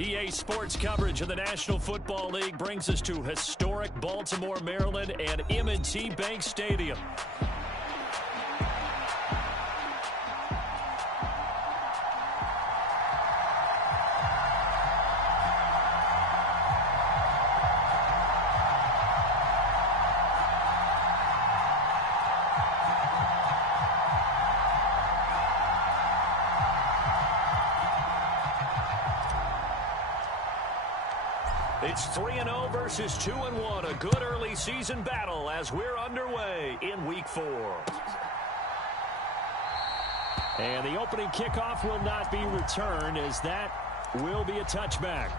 EA Sports coverage of the National Football League brings us to historic Baltimore, Maryland, and M&T Bank Stadium. It's 3-0 versus 2-1, a good early season battle as we're underway in Week 4. And the opening kickoff will not be returned, as that will be a touchback.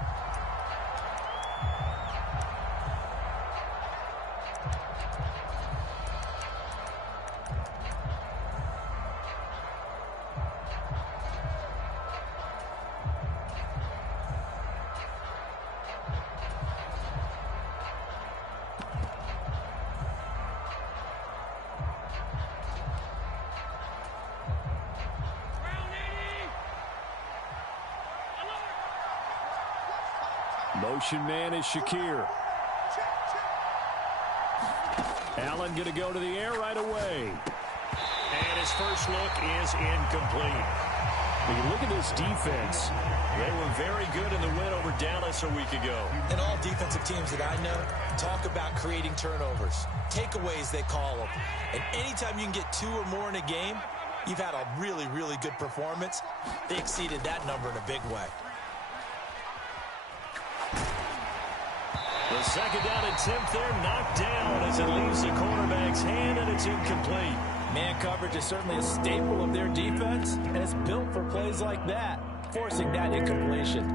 Motion man is Shakir. Allen going to go to the air right away. And his first look is incomplete. When you look at this defense, they were very good in the win over Dallas a week ago. And all defensive teams that I know talk about creating turnovers. Takeaways, they call them. And anytime you can get 2 or more in a game, you've had a really, really good performance. They exceeded that number in a big way. The second down attempt there knocked down as it leaves the quarterback's hand, and it's incomplete. Man coverage is certainly a staple of their defense, and it's built for plays like that, forcing that incompletion.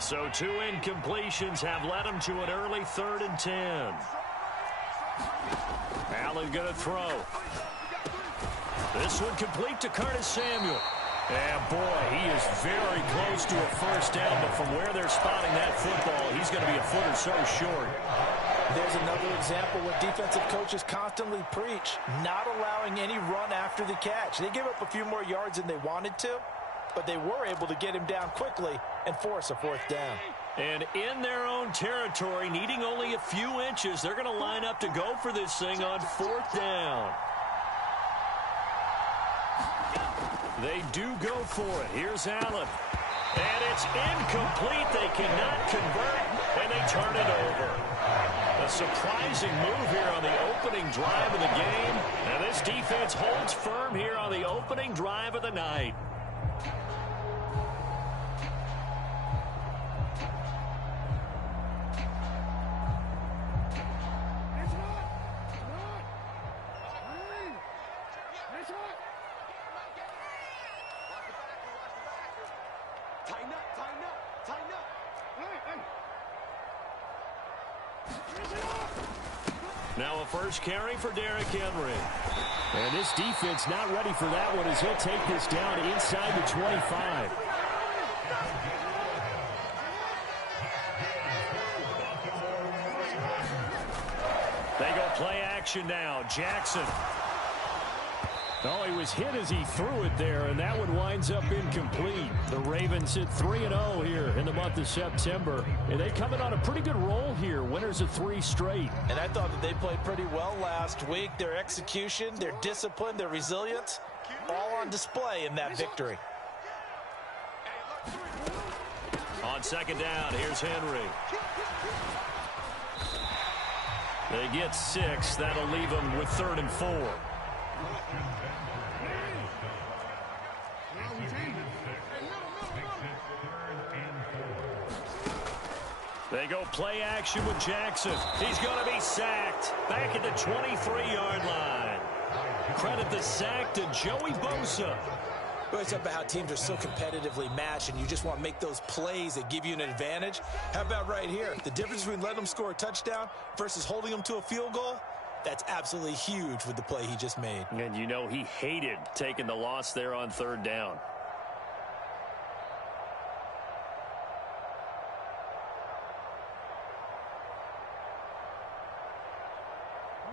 So 2 incompletions have led them to an early 3rd and 10. Allen going to throw. This one complete to Curtis Samuel. And, boy, he is very close to a first down, but from where they're spotting that football, he's going to be a foot or so short. There's another example what defensive coaches constantly preach, not allowing any run after the catch. They gave up a few more yards than they wanted to, but they were able to get him down quickly and force a 4th down. And in their own territory, needing only a few inches, they're going to line up to go for this thing on 4th down. They do go for it. Here's Allen. And it's incomplete. They cannot convert, and they turn it over. A surprising move here on the opening drive of the game. And this defense holds firm here on the opening drive of the night. Now a first carry for Derrick Henry. And this defense not ready for that one as he'll take this down inside the 25. They go play action now. Jackson. Oh, he was hit as he threw it there, and that one winds up incomplete. The Ravens hit 3-0 here in the month of September, and they come in on a pretty good roll here, winners of 3 straight. And I thought that they played pretty well last week. Their execution, their discipline, their resilience, all on display in that victory. On second down, here's Henry. They get 6. That'll leave them with 3rd and 4. They go play action with Jackson. He's going to be sacked back at the 23-yard line. Credit the sack to Joey Bosa. We always talk about how teams are so competitively matched, and you just want to make those plays that give you an advantage. How about right here? The difference between letting them score a touchdown versus holding them to a field goal, that's absolutely huge with the play he just made. And you know he hated taking the loss there on 3rd down.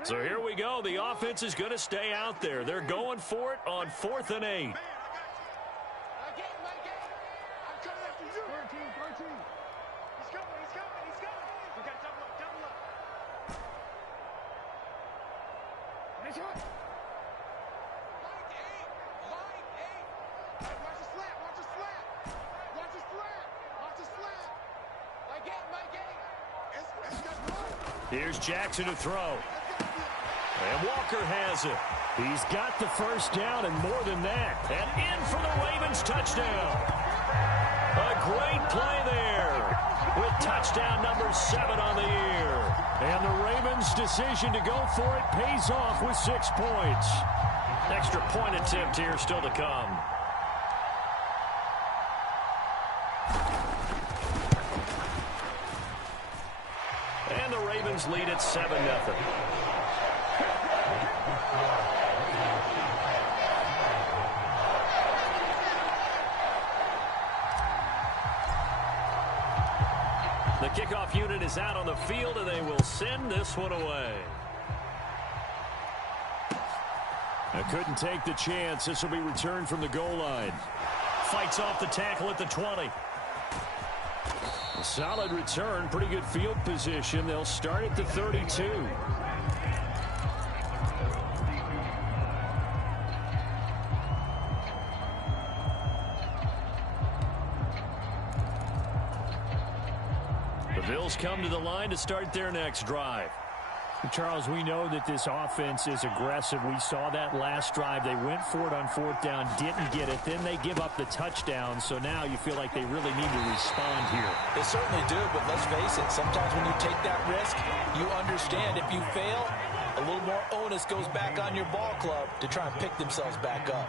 So here we go. The offense is going to stay out there. They're going for it on 4th and 8. Here's Jackson to throw. And Walker has it. He's got the first down and more than that. And in for the Ravens touchdown. A great play there with touchdown number 7 on the year. And the Ravens' decision to go for it pays off with 6 points. Extra point attempt here still to come. And the Ravens lead at 7-0. The kickoff unit is out on the field, and they will send this one away. I couldn't take the chance. This will be returned from the goal line. Fights off the tackle at the 20. A solid return, pretty good field position. They'll start at the 32. The Bills come to the line to start their next drive. Charles, we know that this offense is aggressive. We saw that last drive. They went for it on 4th down, didn't get it. Then they give up the touchdown. So now you feel like they really need to respond here. They certainly do, but let's face it. Sometimes when you take that risk, you understand if you fail, a little more onus goes back on your ball club to try and pick themselves back up.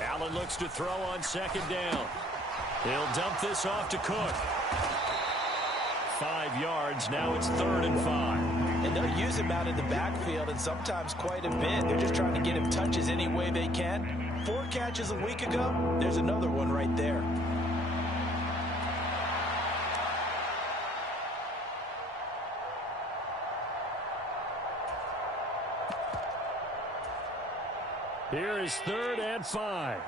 Allen looks to throw on 2nd down. He'll dump this off to Cook. 5 yards. Now it's 3rd and 5. And they'll use him out in the backfield, and sometimes quite a bit. They're just trying to get him touches any way they can. 4 catches a week ago. There's another one right there. Here is 3rd and 5.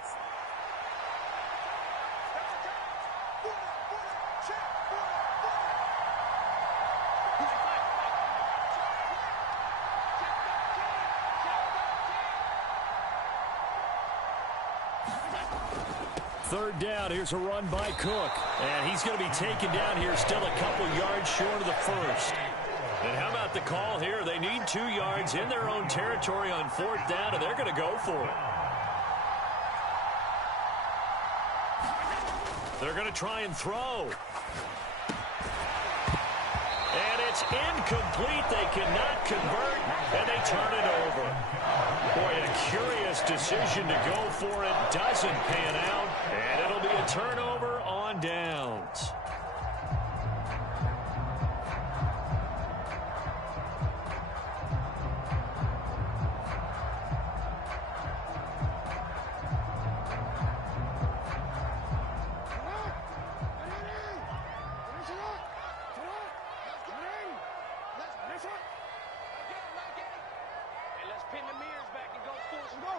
Third down. Here's a run by Cook. And he's going to be taken down here still a couple yards short of the first. And how about the call here? They need 2 yards in their own territory on 4th down, and they're going to go for it. They're going to try and throw. And it's incomplete. They cannot convert, and they turn it over. Boy, a curious decision to go for it. Doesn't pan out, and it'll be a turnover on downs.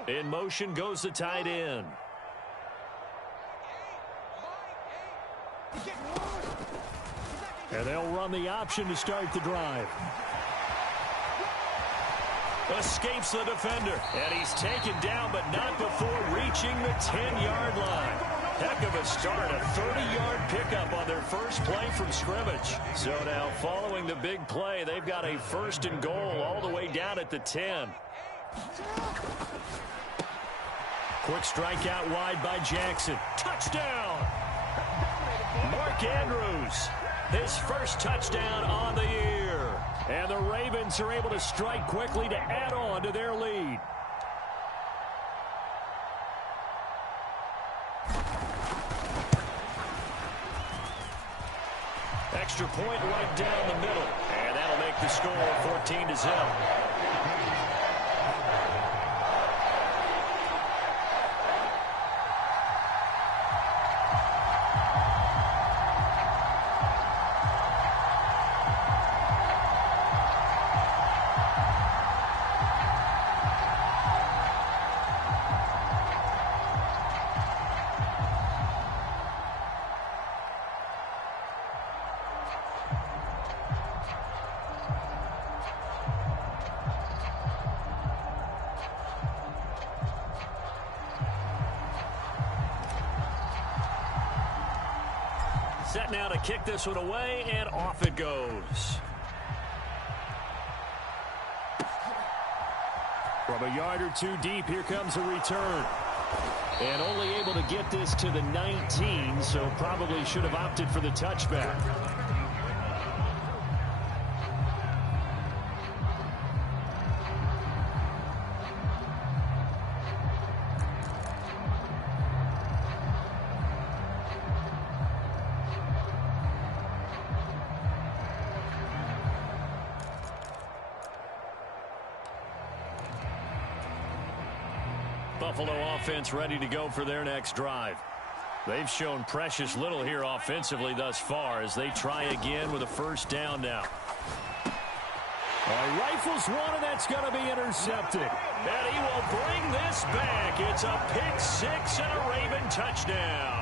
In motion goes the tight end. And they'll run the option to start the drive. Escapes the defender. And he's taken down, but not before reaching the 10-yard line. Heck of a start. A 30-yard pickup on their first play from scrimmage. So now, following the big play, they've got a 1st and goal all the way down at the 10. Quick strike out wide by Jackson. Touchdown! Mark Andrews, his first touchdown on the year. And the Ravens are able to strike quickly to add on to their lead. Extra point right down the middle. And that'll make the score 14-0. Set now to kick this one away, and off it goes. From a yard or two deep, here comes a return. And only able to get this to the 19, so probably should have opted for the touchback. Buffalo offense ready to go for their next drive. They've shown precious little here offensively thus far as they try again with a first down now. He rifles one, and that's going to be intercepted. And he will bring this back. It's a pick six and a Raven touchdown.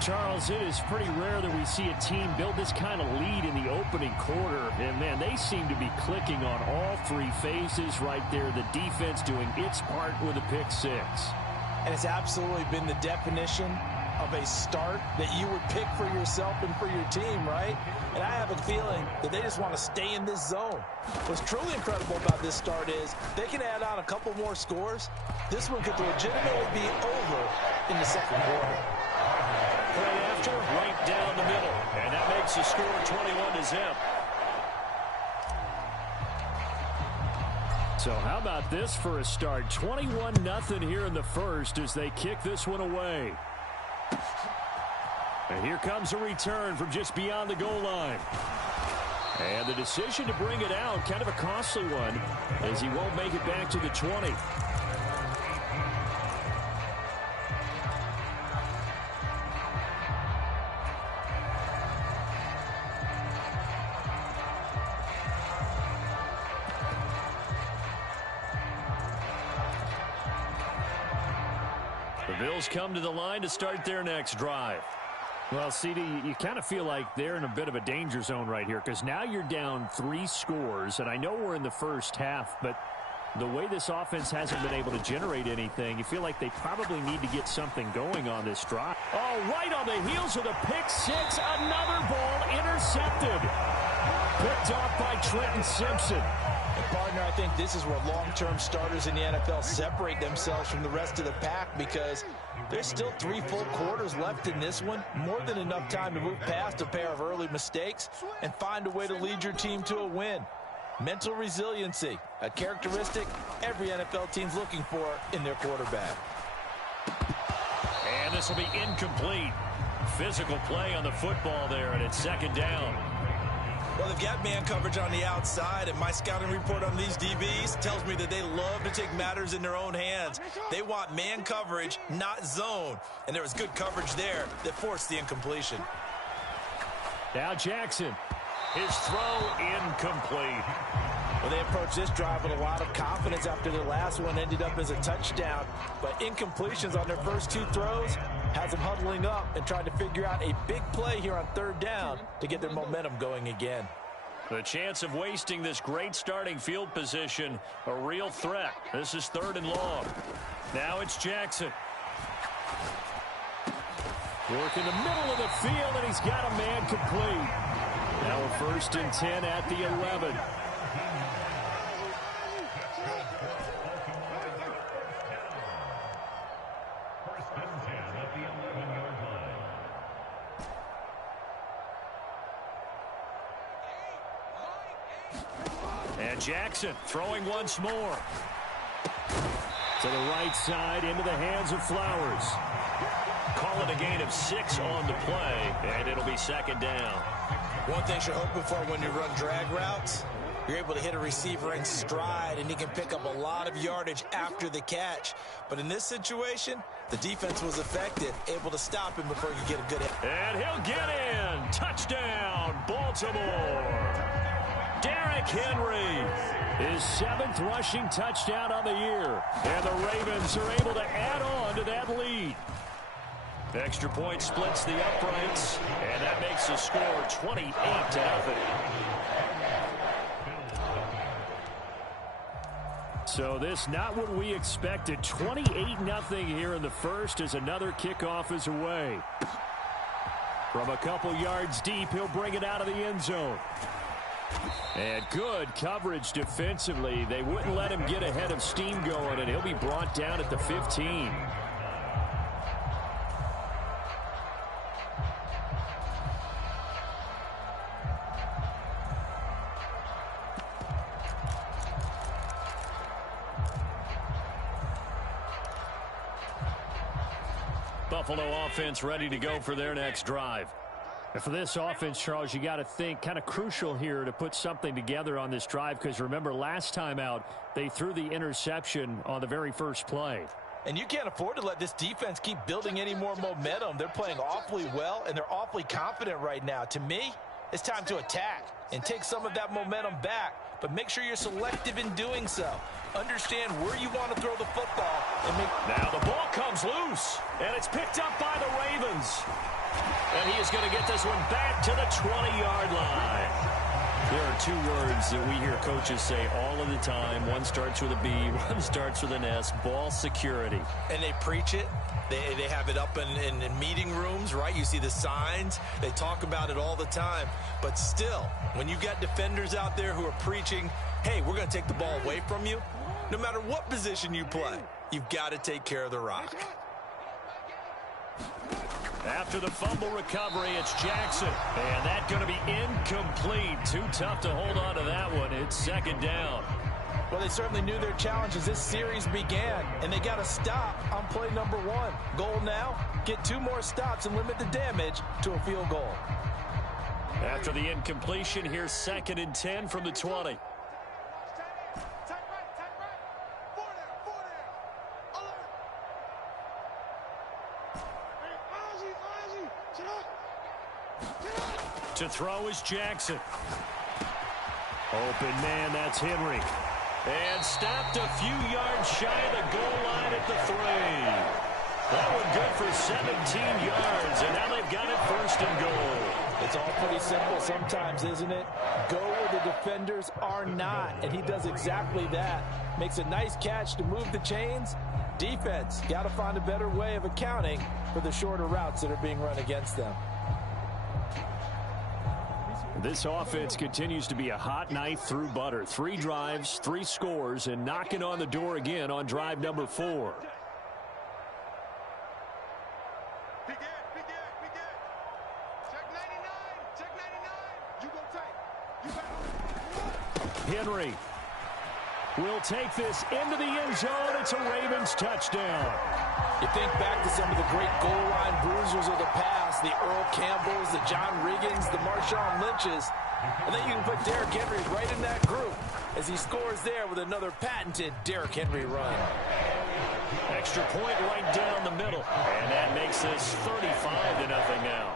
Charles, it is pretty rare that we see a team build this kind of lead in the opening quarter. And, man, they seem to be clicking on all three phases right there. The defense doing its part with a pick six. And it's absolutely been the definition of a start that you would pick for yourself and for your team, right? And I have a feeling that they just want to stay in this zone. What's truly incredible about this start is they can add on a couple more scores. This one could legitimately be over in the second quarter. Right after, right down the middle. And that makes the score 21-0. So how about this for a start? 21-0 here in the first as they kick this one away. And here comes a return from just beyond the goal line. And the decision to bring it out, kind of a costly one, as he won't make it back to the 20. The Bills come to the line to start their next drive. Well, CD, you kind of feel like they're in a bit of a danger zone right here because now you're down 3 scores, and I know we're in the first half, but the way this offense hasn't been able to generate anything, you feel like they probably need to get something going on this drive. Oh, right on the heels of the pick six, another ball intercepted. Picked off by Trenton Simpson. And partner, I think this is where long-term starters in the NFL separate themselves from the rest of the pack because there's still 3 full quarters left in this one. More than enough time to move past a pair of early mistakes and find a way to lead your team to a win. Mental resiliency, a characteristic every NFL team's looking for in their quarterback. And this will be incomplete. Physical play on the football there, and it's second down. Well, they've got man coverage on the outside, and my scouting report on these DBs tells me that they love to take matters in their own hands. They want man coverage, not zone. And there was good coverage there that forced the incompletion. Now Jackson. His throw incomplete. Well, they approached this drive with a lot of confidence after their last one ended up as a touchdown. But incompletions on their first 2 throws has them huddling up and trying to figure out a big play here on third down to get their momentum going again. The chance of wasting this great starting field position, a real threat. This is 3rd and long. Now it's Jackson. Work in the middle of the field, and he's got a man complete. Now a 1st and 10 at the 11. And Jackson throwing once more. To the right side, into the hands of Flowers. Call it a gain of 6 on the play, and it'll be 2nd down. One thing you're hoping for when you run drag routes, you're able to hit a receiver in stride, and he can pick up a lot of yardage after the catch. But in this situation, the defense was effective, able to stop him before he could get a good hit. And he'll get in. Touchdown, Baltimore. Derrick Henry, his 7th rushing touchdown on the year. And the Ravens are able to add on to that lead. Extra point splits the uprights, and that makes the score 28-0. So this not what we expected. 28-0 here in the first as another kickoff is away. From a couple yards deep, he'll bring it out of the end zone. And good coverage defensively. They wouldn't let him get ahead of steam going, and he'll be brought down at the 15. Buffalo offense ready to go for their next drive. And for this offense, Charles, you got to think kind of crucial here to put something together on this drive, because remember last time out they threw the interception on the very first play. And you can't afford to let this defense keep building any more momentum. They're playing awfully well, and they're awfully confident right now. To me, it's time to attack and take some of that momentum back. But make sure you're selective in doing so. Understand where you want to throw the football. Now the ball comes loose, and it's picked up by the Ravens. And he is going to get this one back to the 20-yard line. There are two words that we hear coaches say all of the time. One starts with a B, one starts with an S, ball security. And they preach it. They have it up in meeting rooms, right? You see the signs. They talk about it all the time. But still, when you've got defenders out there who are preaching, hey, we're going to take the ball away from you, no matter what position you play, you've got to take care of the rock. After the fumble recovery, it's Jackson. And that's going to be incomplete. Too tough to hold on to that one. It's second down. Well, they certainly knew their challenge as this series began, and they got to stop on play number 1. Goal now, get 2 more stops and limit the damage to a field goal. After the incompletion, here's 2nd and 10 from the 20. To throw is Jackson. Open man, that's Henry. And stopped a few yards shy of the goal line at the 3. That one good for 17 yards, and now they've got it 1st and goal. It's all pretty simple sometimes, isn't it? Go where the defenders are not, and he does exactly that. Makes a nice catch to move the chains. Defense, got to find a better way of accounting for the shorter routes that are being run against them. This offense continues to be a hot knife through butter. 3 drives, 3 scores, and knocking on the door again on drive number 4. Henry will take this into the end zone. It's a Ravens touchdown. You think back to some of the great goal line bruisers of the past, the Earl Campbells, the John Riggins, the Marshawn Lynches, and then you can put Derrick Henry right in that group as he scores there with another patented Derrick Henry run. Extra point right down the middle, and that makes this 35-0 now.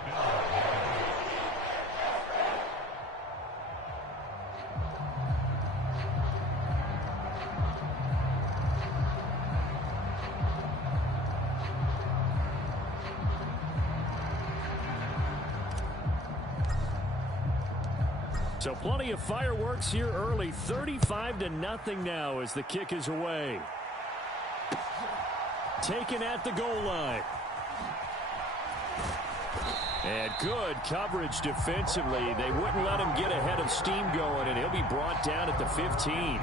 So plenty of fireworks here early. 35-0 now as the kick is away. Taken at the goal line. And good coverage defensively. They wouldn't let him get ahead of steam going, and he'll be brought down at the 15.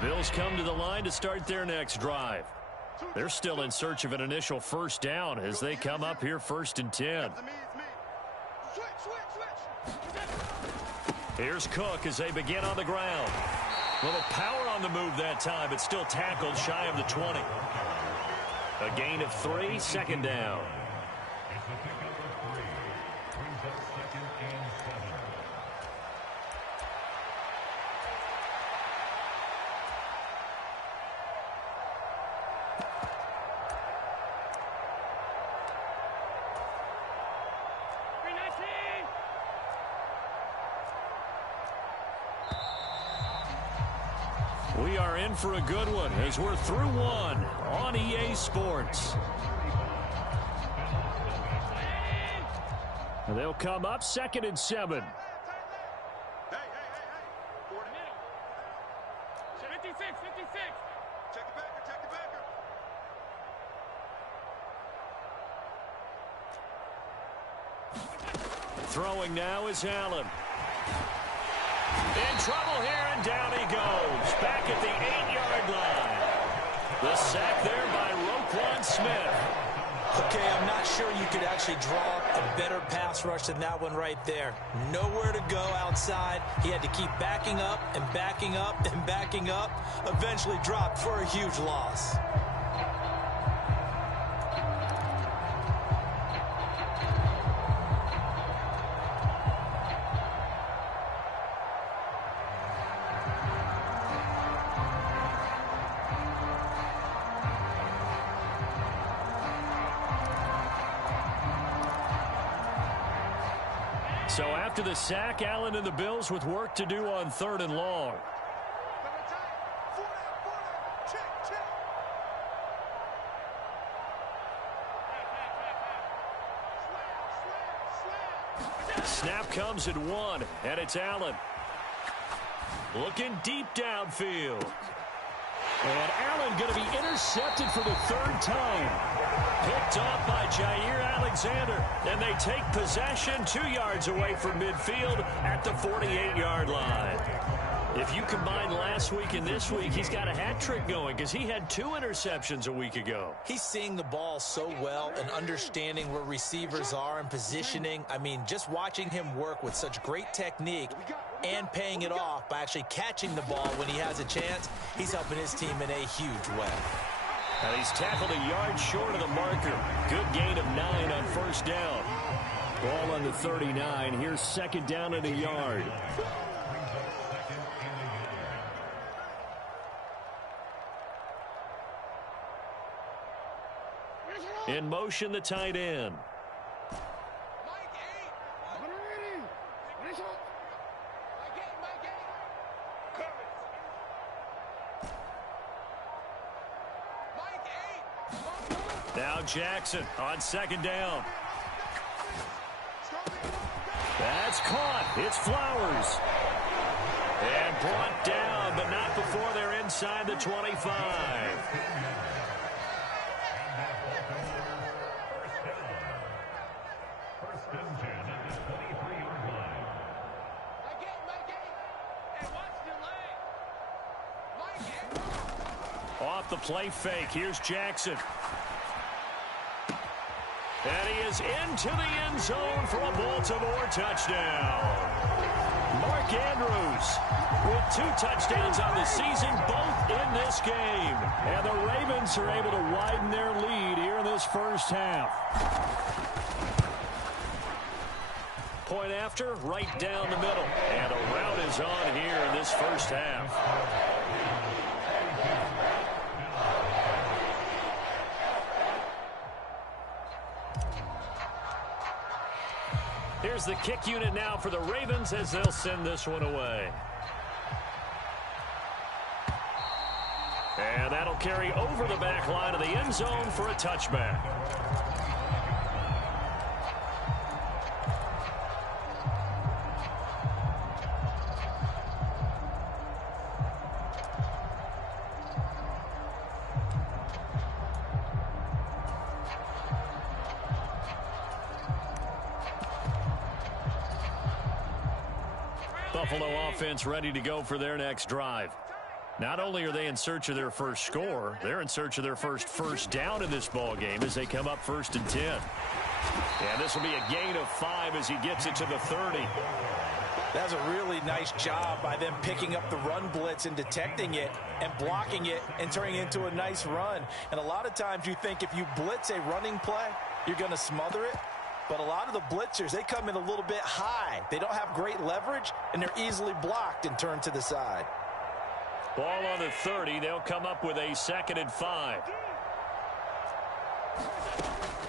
Bills come to the line to start their next drive. They're still in search of an initial first down as they come up here 1st and 10. Here's Cook as they begin on the ground. A little power on the move that time, but still tackled shy of the 20. A gain of 3, 2nd down. We are in for a good one as we're through one on EA Sports. And they'll come up 2nd and 7. Hey. 56. Check the backer. Throwing now is Allen. In trouble here, and down he goes. Back at the 8-yard line. The sack there by Roquan Smith. Okay, I'm not sure you could actually draw a better pass rush than that one right there. Nowhere to go outside. He had to keep backing up and backing up and backing up. Eventually dropped for a huge loss. So after the sack, Allen and the Bills with work to do on 3rd and long. Snap comes at 1, and it's Allen. Looking deep downfield. And Allen going to be intercepted for the 3rd time. Picked off by Jair Alexander. And they take possession 2 yards away from midfield at the 48-yard line. If you combine last week and this week, he's got a hat trick going because he had 2 interceptions a week ago. He's seeing the ball so well and understanding where receivers are and positioning. I mean, just watching him work with such great technique and paying it off by actually catching the ball when he has a chance, he's helping his team in a huge way. And he's tackled a yard short of the marker. Good gain of 9 on 1st down. Ball on the 39. Here's 2nd down and a yard. In motion, the tight end. Now Jackson on 2nd down. That's caught. It's Flowers. And brought down, but not before they're inside the 25. Off the play fake. Here's Jackson. And he is into the end zone for a Baltimore touchdown. Mark Andrews with 2 touchdowns on the season, both in this game. And the Ravens are able to widen their lead here in this first half. Point after, right down the middle. And a rout is on here in this first half. Here's the kick unit now for the Ravens as they'll send this one away. And that'll carry over the back line of the end zone for a touchback. Buffalo offense ready to go for their next drive. Not only are they in search of their first score, they're in search of their first down in this ball game as they come up 1st and 10. And this will be a gain of 5 as he gets it to the 30. That's a really nice job by them picking up the run blitz and detecting it and blocking it and turning it into a nice run. And a lot of times you think if you blitz a running play, you're going to smother it. But a lot of the blitzers, they come in a little bit high. They don't have great leverage, and they're easily blocked and turned to the side. Ball on the 30. They'll come up with a 2nd and 5.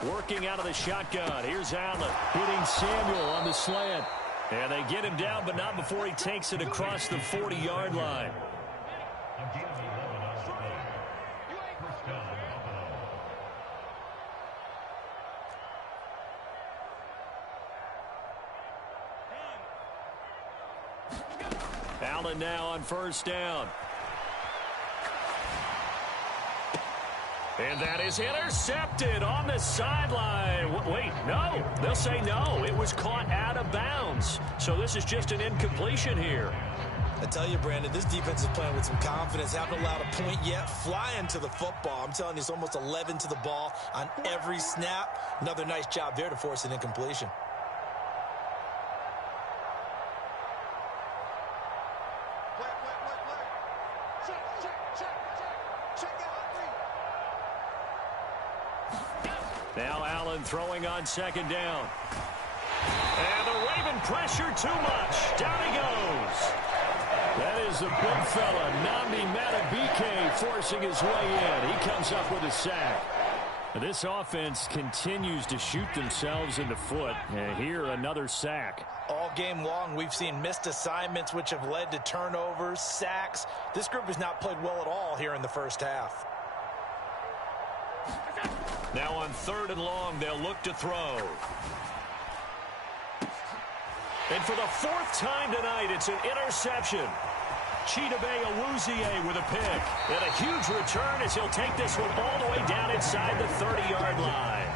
Working out of the shotgun. Here's Allen hitting Samuel on the slant. And they get him down, but not before he takes it across the 40-yard line. Allen now on first down. And that is intercepted on the sideline. Wait, no. They'll say no. It was caught out of bounds. So this is just an incompletion here. I tell you, Brandon, this defense is playing with some confidence. Haven't allowed a point yet. Flying to the football. I'm telling you, it's almost 11 to the ball on every snap. Another nice job there to force an incompletion. Now Allen throwing on second down. And the Raven pressure too much. Down he goes. That is the big fella, Nnamdi Madubuike, forcing his way in. He comes up with a sack. This offense continues to shoot themselves in the foot. And here, another sack. All game long, we've seen missed assignments, which have led to turnovers, sacks. This group has not played well at all here in the first half. Now on 3rd and long, they'll look to throw. And for the 4th time tonight, it's an interception. Chidobe Awuzie with a pick. And a huge return as he'll take this one all the way down inside the 30-yard line.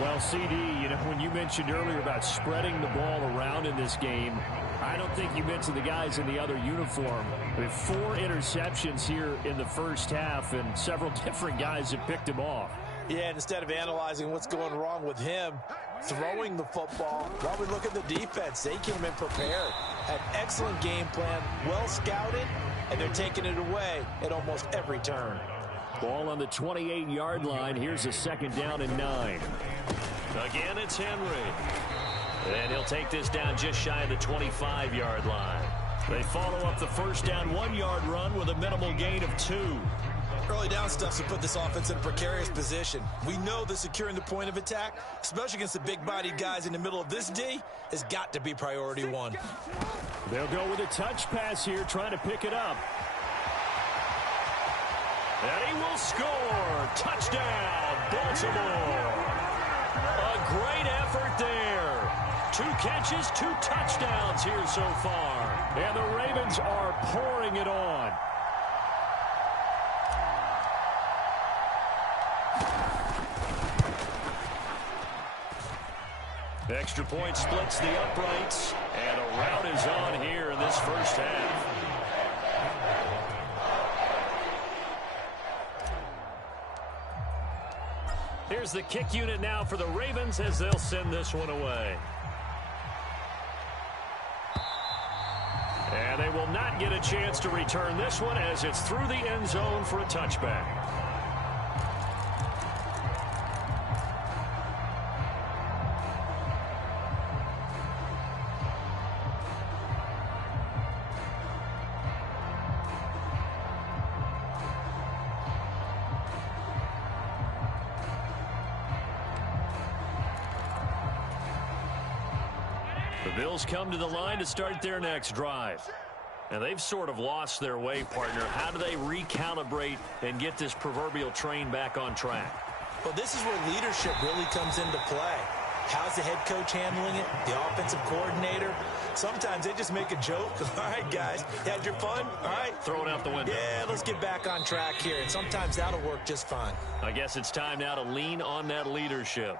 Well, CD, you know, when you mentioned earlier about spreading the ball around in this game, I don't think you mentioned the guys in the other uniform. We have 4 interceptions here in the first half, and several different guys have picked them off. Yeah, and instead of analyzing what's going wrong with him, throwing the football, while we look at the defense, they came in prepared. Had excellent game plan, well scouted, and they're taking it away at almost every turn. Ball on the 28-yard line. Here's a 2nd down and 9. Again, it's Henry. And he'll take this down just shy of the 25-yard line. They follow up the first down 1-yard run with a minimal gain of 2. Early down stuff to put this offense in a precarious position. We know that securing the point of attack, especially against the big-bodied guys in the middle of this D, has got to be priority 1. They'll go with a touch pass here, trying to pick it up. And he will score. Touchdown, Baltimore. A great effort there. 2 catches, 2 touchdowns here so far. And the Ravens are pouring it on. Extra point splits the uprights, and a rout is on here in this first half. Here's the kick unit now for the Ravens as they'll send this one away. And they will not get a chance to return this one as it's through the end zone for a touchback. The Bills come to the line to start their next drive. And they've sort of lost their way, partner. How do they recalibrate and get this proverbial train back on track? Well, this is where leadership really comes into play. How's the head coach handling it? The offensive coordinator? Sometimes they just make a joke. All right, guys, you had your fun? All right. Throw it out the window. Yeah, let's get back on track here. And sometimes that'll work just fine. I guess it's time now to lean on that leadership.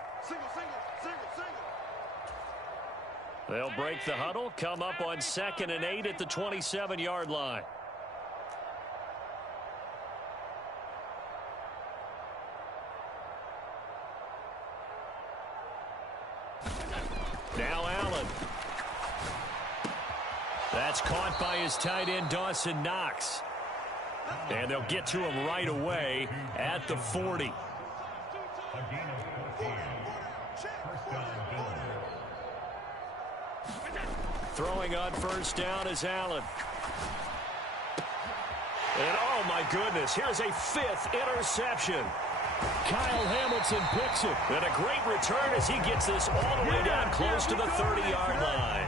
They'll break the huddle, come up on 2nd and 8 at the 27-yard line. Now Allen. That's caught by his tight end, Dawson Knox. And they'll get to him right away at the 40. Throwing on first down is Allen. And oh my goodness, here's a 5th interception. Kyle Hamilton picks it. And a great return as he gets this all the way down close to the 30-yard line.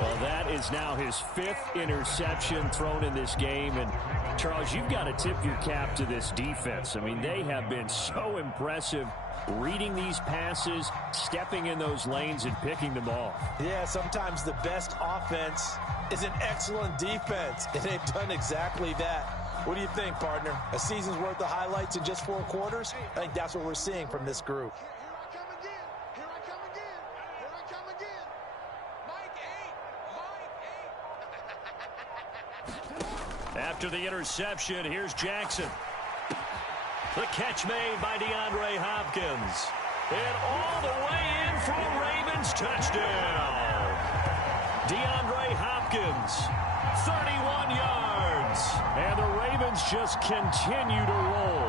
Well, that is now his 5th interception thrown in this game. And Charles, you've got to tip your cap to this defense. I mean, they have been so impressive reading these passes, stepping in those lanes, and picking them off. Yeah, sometimes the best offense is an excellent defense, and they've done exactly that. What do you think, partner? A season's worth of highlights in just 4 quarters? I think that's what we're seeing from this group. Here I come again. Mike 8. After the interception, here's Jackson. The catch made by DeAndre Hopkins. And all the way in for a Ravens touchdown. DeAndre Hopkins, 31 yards. And the Ravens just continue to roll.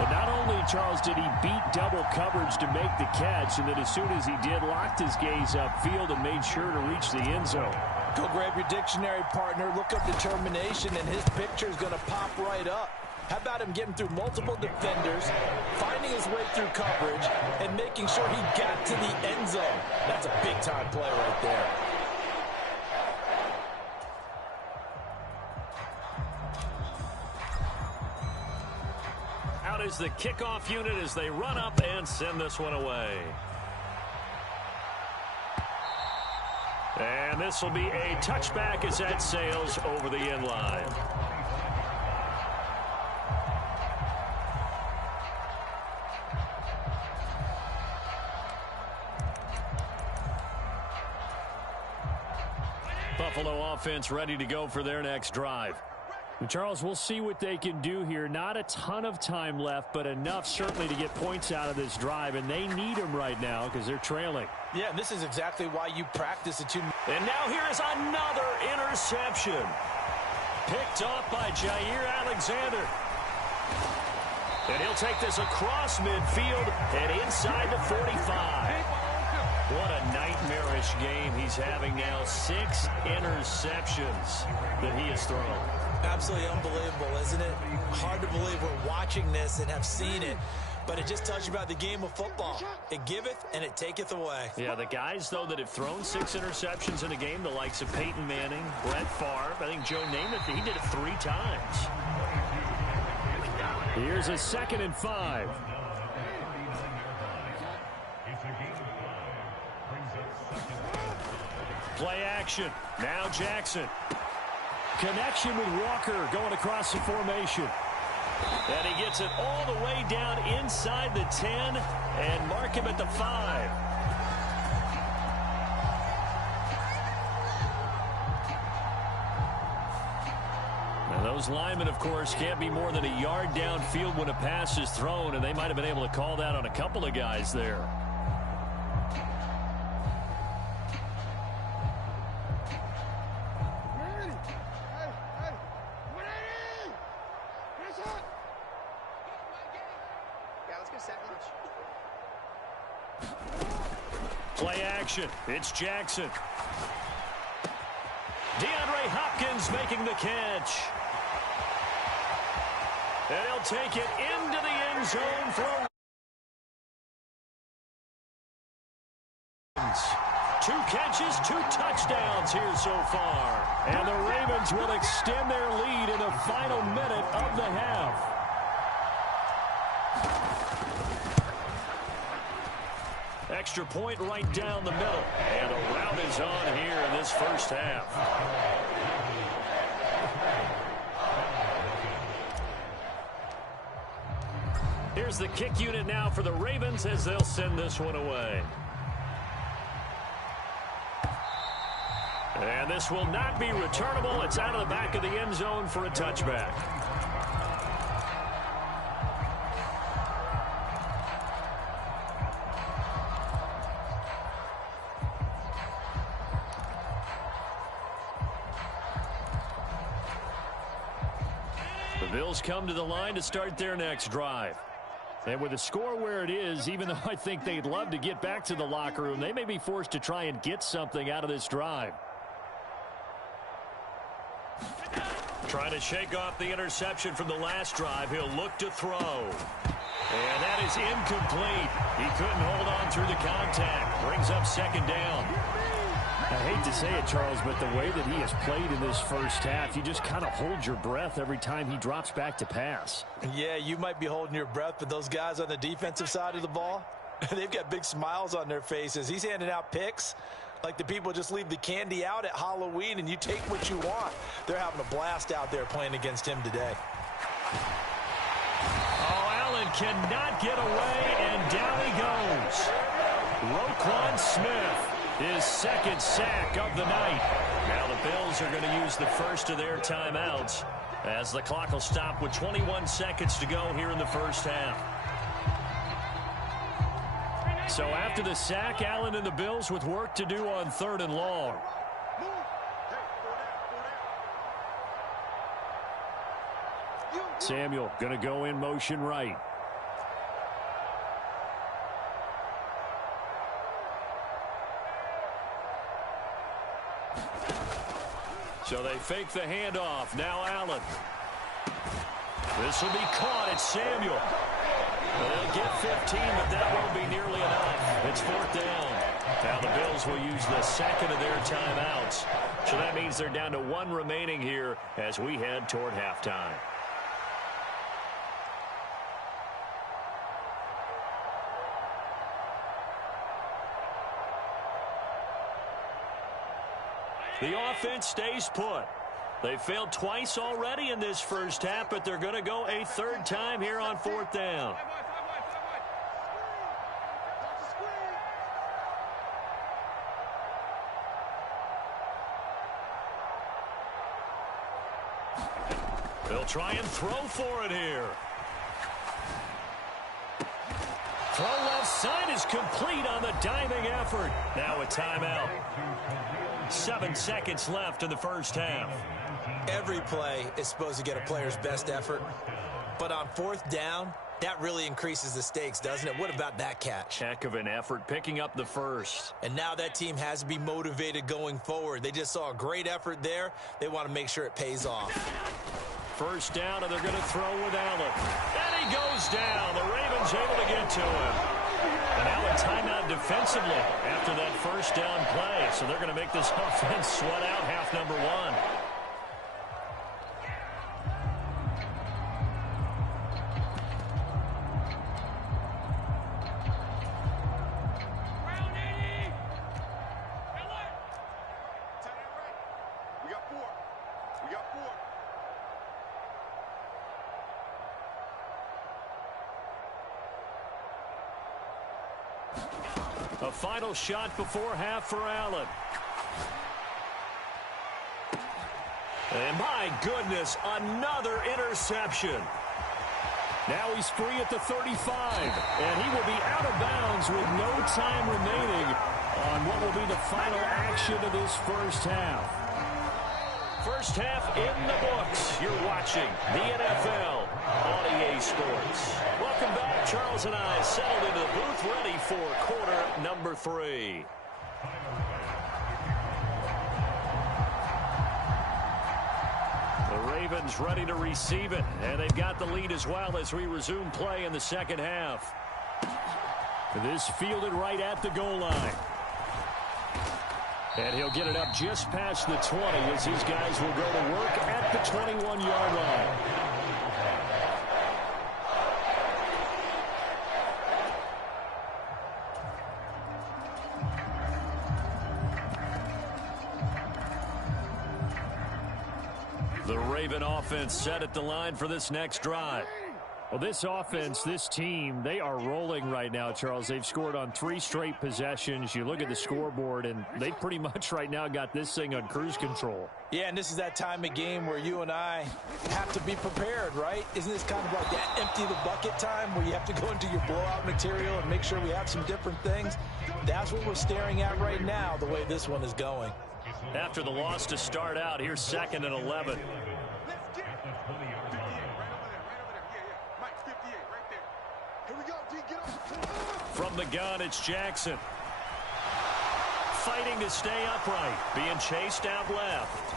But not only, Charles, did he beat double coverage to make the catch, and then as soon as he did, locked his gaze upfield and made sure to reach the end zone. Go grab your dictionary, partner. Look up determination, and his picture is going to pop right up. How about him getting through multiple defenders, finding his way through coverage, and making sure he got to the end zone? That's a big-time play right there. Out is the kickoff unit as they run up and send this one away. And this will be a touchback as that sails over the end line. Buffalo offense ready to go for their next drive. And Charles, we'll see what they can do here. Not a ton of time left, but enough certainly to get points out of this drive, and they need them right now because they're trailing. Yeah, and this is exactly why you practice it too. And now here is another interception. Picked off by Jair Alexander. And he'll take this across midfield and inside the 45. What a nightmarish game he's having now. 6 interceptions that he has thrown. Absolutely unbelievable, isn't it? Hard to believe we're watching this and have seen it, but it just tells you about the game of football. It giveth and it taketh away. Yeah, the guys, though, that have thrown 6 interceptions in a game, the likes of Peyton Manning, Brett Favre, I think Joe Namath, he did it 3 times. Here's a 2nd and 5. Play action. Now Jackson. Connection with Walker going across the formation. And he gets it all the way down inside the 10 and mark him at the 5. Now those linemen, of course, can't be more than a yard downfield when a pass is thrown, and they might have been able to call that on a couple of guys there. Play action. It's Jackson. DeAndre Hopkins making the catch. And he'll take it into the end zone for 2 catches, 2 touchdowns here so far. And the Ravens will extend their lead in the final minute of the half. Extra point right down the middle. And a rout is on here in this first half. Here's the kick unit now for the Ravens as they'll send this one away. And this will not be returnable. It's out of the back of the end zone for a touchback. The Bills come to the line to start their next drive. And with the score where it is, even though I think they'd love to get back to the locker room, they may be forced to try and get something out of this drive. Trying to shake off the interception from the last drive. He'll look to throw. And that is incomplete. He couldn't hold on through the contact. Brings up 2nd down. I hate to say it, Charles, but the way that he has played in this first half, you just kind of hold your breath every time he drops back to pass. Yeah, you might be holding your breath, but those guys on the defensive side of the ball, they've got big smiles on their faces. He's handing out picks like the people just leave the candy out at Halloween and you take what you want. They're having a blast out there playing against him today. Oh, Allen cannot get away, and down he goes. Roquan Smith, his second sack of the night. Now the Bills are going to use the first of their timeouts as the clock will stop with 21 seconds to go here in the first half. So after the sack, Allen and the Bills with work to do on 3rd and long. Samuel going to go in motion right. So they fake the handoff. Now Allen. This will be caught. It's Samuel. They'll get 15, but that won't be nearly enough. It's 4th down. Now the Bills will use the second of their timeouts. So that means they're down to 1 remaining here as we head toward halftime. The offense stays put. They failed twice already in this first half, but they're going to go a 3rd time here on 4th down. They'll try and throw for it here. Throw left side is complete on the diving effort. Now a timeout. 7 seconds left in the first half. Every play is supposed to get a player's best effort, but on 4th down, that really increases the stakes, doesn't it? What about that catch? Heck of an effort picking up the first. And now that team has to be motivated going forward. They just saw a great effort there. They want to make sure it pays off. First down, and they're going to throw with Allen. And he goes down. The Ravens able to get to him. And now a timeout defensively after that first down play. So they're going to make this offense sweat out half number 1. A final shot before half for Allen. And my goodness, another interception. Now he's free at the 35, and he will be out of bounds with no time remaining on what will be the final action of this first half. First half in the books. You're watching the NFL on EA Sports. Welcome back. Charles and I settled into the booth, ready for quarter number 3. The Ravens ready to receive it, and they've got the lead as well as we resume play in the second half. This fielded right at the goal line. And he'll get it up just past the 20 as these guys will go to work at the 21-yard line. The Raven offense set at the line for this next drive. Well, this offense, this team, they are rolling right now, Charles. They've scored on 3 straight possessions. You look at the scoreboard, and they pretty much right now got this thing on cruise control. Yeah, and this is that time of game where you and I have to be prepared, right? Isn't this kind of like that empty the bucket time where you have to go into your blowout material and make sure we have some different things? That's what we're staring at right now, the way this one is going. After the loss to start out, here's 2nd and 11. From the gun, it's Jackson. Fighting to stay upright. Being chased out left.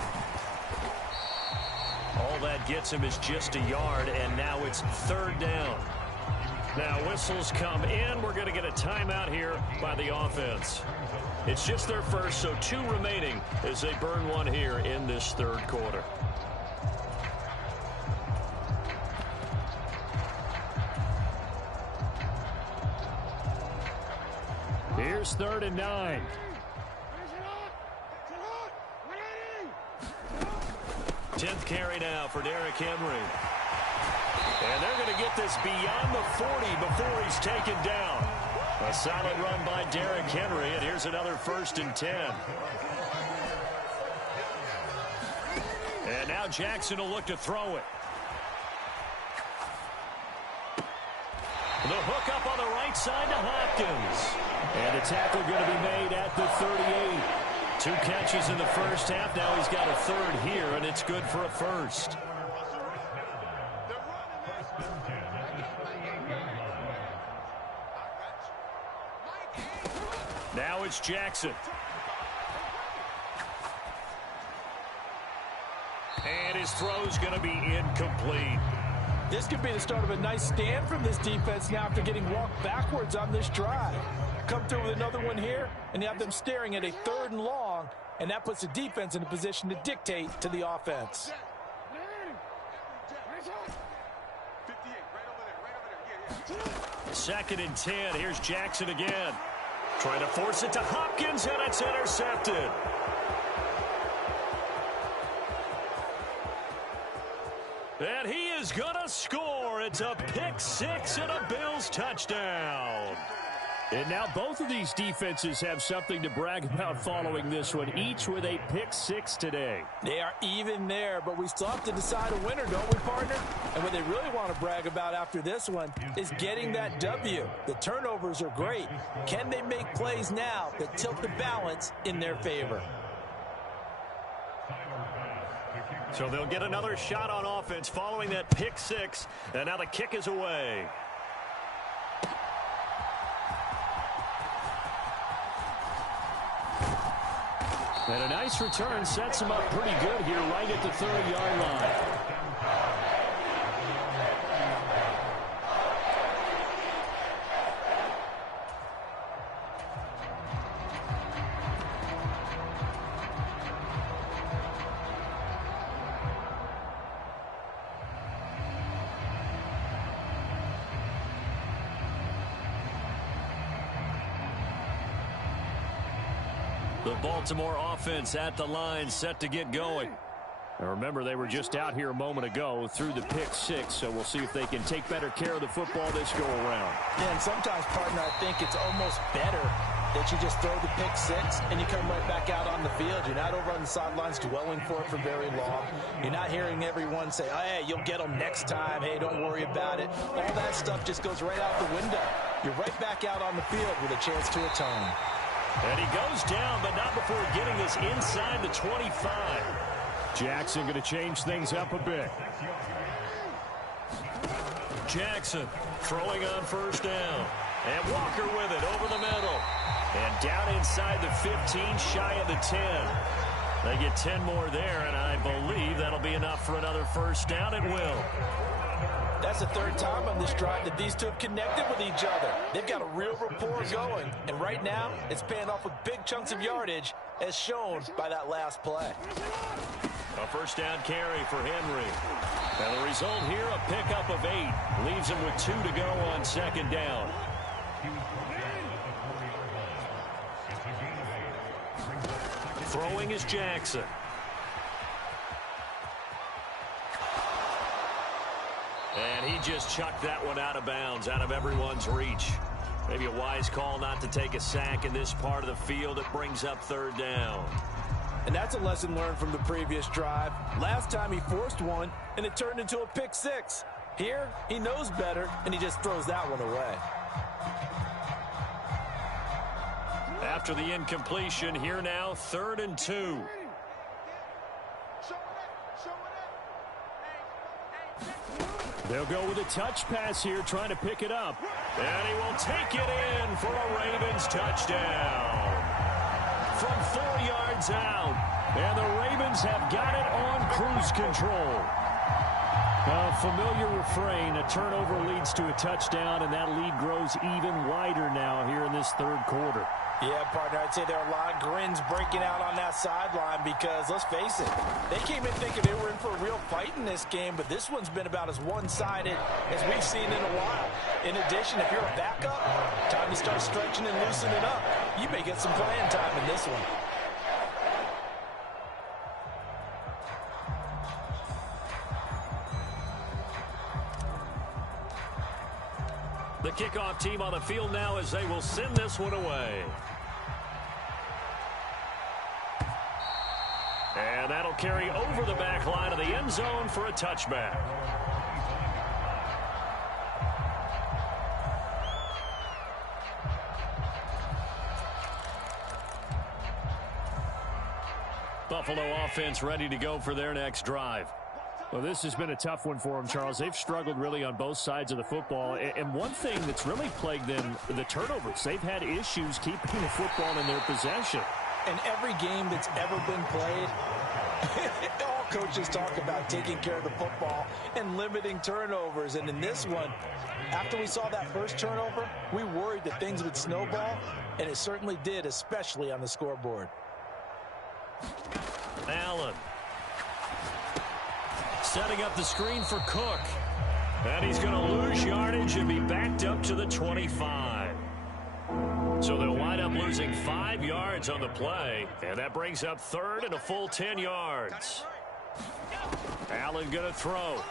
All that gets him is just a yard, and now it's 3rd down. Now whistles come in. We're going to get a timeout here by the offense. It's just their first, so 2 remaining as they burn one here in this third quarter. Here's 3rd and 9. 10th carry now for Derrick Henry. And they're going to get this beyond the 40 before he's taken down. A solid run by Derrick Henry, and here's another 1st and 10. And now Jackson will look to throw it. The hook up on the right side to Hopkins. And the tackle going to be made at the 38. 2 catches in the first half. Now he's got a 3rd here, and it's good for a 1st. Now it's Jackson. And his throw's going to be incomplete. This could be the start of a nice stand from this defense now after getting walked backwards on this drive. Come through with another one here, and you have them staring at a 3rd and long, and that puts the defense in a position to dictate to the offense. 2nd and 10. Here's Jackson again. Trying to force it to Hopkins, and it's intercepted. And he is going to score. It's a pick 6 and a Bills touchdown. And now both of these defenses have something to brag about following this one, each with a pick 6 today. They are even there, but we still have to decide a winner, don't we, partner? And what they really want to brag about after this one is getting that W. The turnovers are great. Can they make plays now that tilt the balance in their favor? So they'll get another shot on offense following that pick 6, and now the kick is away. And a nice return sets him up pretty good here right at the 30-yard line. The Baltimore offense at the line, set to get going. Now remember, they were just out here a moment ago through the pick 6, so we'll see if they can take better care of the football this go-around. Yeah, and sometimes, partner, I think it's almost better that you just throw the pick 6 and you come right back out on the field. You're not over on the sidelines dwelling for it for very long. You're not hearing everyone say, oh, hey, you'll get them next time. Hey, don't worry about it. All that stuff just goes right out the window. You're right back out on the field with a chance to atone. And he goes down, but not before getting this inside the 25. Jackson going to change things up a bit. Jackson throwing on first down. And Walker with it over the middle. And down inside the 15, shy of the 10. They get 10 more there, and I believe that'll be enough for another first down. It will. That's the 3rd time on this drive that these two have connected with each other. They've got a real rapport going. And right now, it's paying off with big chunks of yardage, as shown by that last play. A first down carry for Henry. And the result here, a pickup of 8. Leaves him with 2 to go on second down. Throwing is Jackson. And he just chucked that one out of bounds, out of everyone's reach. Maybe a wise call not to take a sack in this part of the field. It brings up 3rd down. And that's a lesson learned from the previous drive. Last time he forced one, and it turned into a pick 6. Here, he knows better, and he just throws that one away. After the incompletion, here now, 3rd and 2. They'll go with a touch pass here, trying to pick it up. And he will take it in for a Ravens touchdown. From 4 yards out. And the Ravens have got it on cruise control. A familiar refrain, a turnover leads to a touchdown, and that lead grows even wider now here in this third quarter. Yeah, partner, I'd say there are a lot of grins breaking out on that sideline because, let's face it, they came in thinking they were in for a real fight in this game, but this one's been about as one-sided as we've seen in a while. In addition, if you're a backup, time to start stretching and loosening up. You may get some playing time in this one. The kickoff team on the field now as they will send this one away. And that'll carry over the back line of the end zone for a touchback. Buffalo offense ready to go for their next drive. Well, this has been a tough one for them, Charles. They've struggled really on both sides of the football. And one thing that's really plagued them, the turnovers. They've had issues keeping the football in their possession. In every game that's ever been played, all coaches talk about taking care of the football and limiting turnovers. And in this one, after we saw that first turnover, we worried that things would snowball, and it certainly did, especially on the scoreboard. Allen. Setting up the screen for Cook. And he's going to lose yardage and be backed up to the 25. So they'll wind up losing 5 yards on the play. And that brings up third and a full 10 yards. Allen going to throw.